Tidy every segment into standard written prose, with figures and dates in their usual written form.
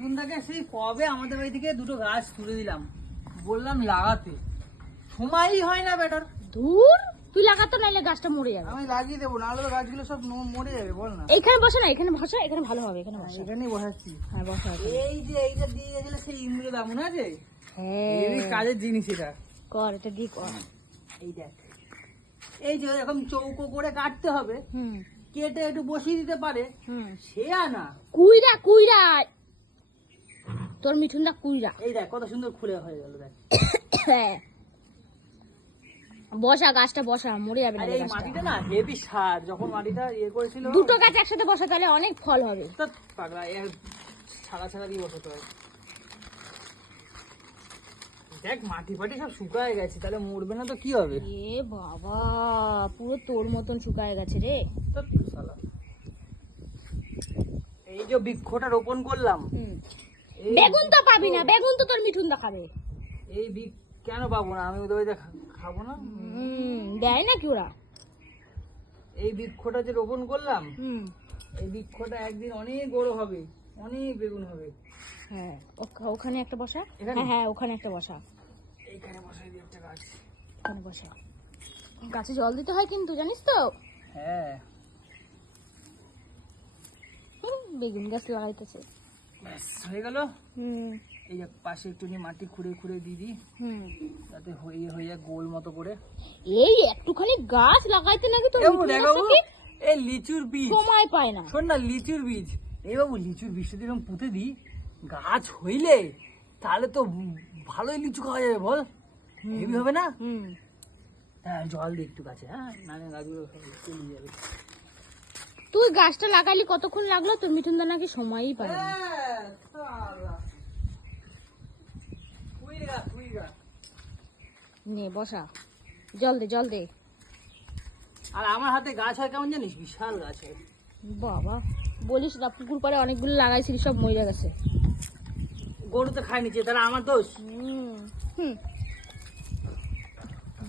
মিঠুনদাকে সেই কবে আমাদের বাড়ি থেকে দুটো গাছ তুলে দিলাম, বললাম লাগাতে, সময়ই হয় না বেটার। ধুর, তুই লাগাতো নাইলে গাছটা মরে যাবে। আমি লাগিয়ে দেবো, নাহলে তো গাছগুলো সব মরে যাবে। বল না, এইখানে বসে না, এখানে বসা, এখানে ভালো হবে, এখানে বসা। এখানেই বসাচ্ছি। হ্যাঁ বসা। এই যে এইটা দিয়ে গেছিলে সেই ইন্দ্রদা, মনে আছে? হ্যাঁ এই কাজের জিনিস এটা। কর, এটা দিয়ে কর। এই দেখ, এই যে এরকম চৌকো করে কাটতে হবে, হুম কেটে একটু বসিয়ে দিতে পারে, হুম। সে আনা। কুইরা কুইরা, তোর মিঠুনটা কুইরা। এই দেখ কত সুন্দর খুলে হয়ে গেল, দেখ। হ্যাঁ বসা, গাছটা বসা, মরে যাবে না আর এই গাছটা। মাটিটা না হেভি সার, যখন মাটিটা ইয়ে করেছিল। দুটো গাছ একসাথে বসা, তাহলে অনেক ফল হবে। ধ্যাৎ পাগলা, এর ছাড়া ছাড়া দিয়ে বসাতে হয়। দেখ মাটি ফাটি সব শুকায় গেছে, তাহলে মরবে না তো কি হবে? এ বাবা, পুরো তোর মতন শুকায় গেছে রে। ধ্যাৎ শালা। এই যে বৃক্ষটা রোপণ করলাম, হুম। এই বেগুন তো পাবি না, বেগুন তো তোর মিঠুন দেখাবে। এই কেন পাবো না? আমি ওদের বাড়িতে খাবো না? দেয় নাকি ওরা? এই বৃক্ষটা যে রোপণ করলাম, হুম। এই বৃক্ষটা একদিন অনেক বড় হবে, অনেক বেগুন হবে। হ্যাঁ ওখানে একটা বসা। এখানে? হ্যাঁ হ্যাঁ ওখানে একটা বসা, এইখানে বসাই দিই একটা গাছ। ওখানে বসা। গাছে জল দিতে হয় কিন্তু, জানিস তো? হ্যাঁ, বেগুন গাছ লাগাইতেছে। ব্যাস হয়ে গেল। হুম এই যে পাশে একটু মাটি খুঁড়ে খুঁড়ে দিয়ে দিই, হুম। যাতে হয়ে যায় গোল মতো করে। এই একটুখানি গাছ লাগাইতে নাকি তোর এই বাবু, মিঠুন দেখ গাছটা বাবু, কি এই লিচুর বীজ, সময় পায় না। শোন না, লিচুর বীজ। এই বাবু, লিচুর বীজটা যদি এরকম পুঁতে দিই, গাছ হইলে তাহলে তো ভালোই লিচু খাওয়া যাবে। বল, হেভি হবে না? হুম। হ্যাঁ, জল দিই একটু গাছে, হ্যাঁ, নাহলে গাছগুলো চলে যাবে। তুই গাছটা লাগাইলি কতক্ষণ লাগলো? তোর মিঠুন দা নাকি সময়ই পায় না। নে বসা, জল দে জল দে। আর আমার হাতে গাছ হয় কেমন জানিস? বিশাল গাছ হয়। বাবা বলিস না, পুকুর পাড়ে অনেকগুলো লাগাইছিলি, সব মরে গেছে। গরু তো খাই নিচ্ছে, তাহলে আমার দোষ? হুম হুম।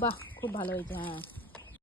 বাহ খুব ভালো হয়েছে। হ্যাঁ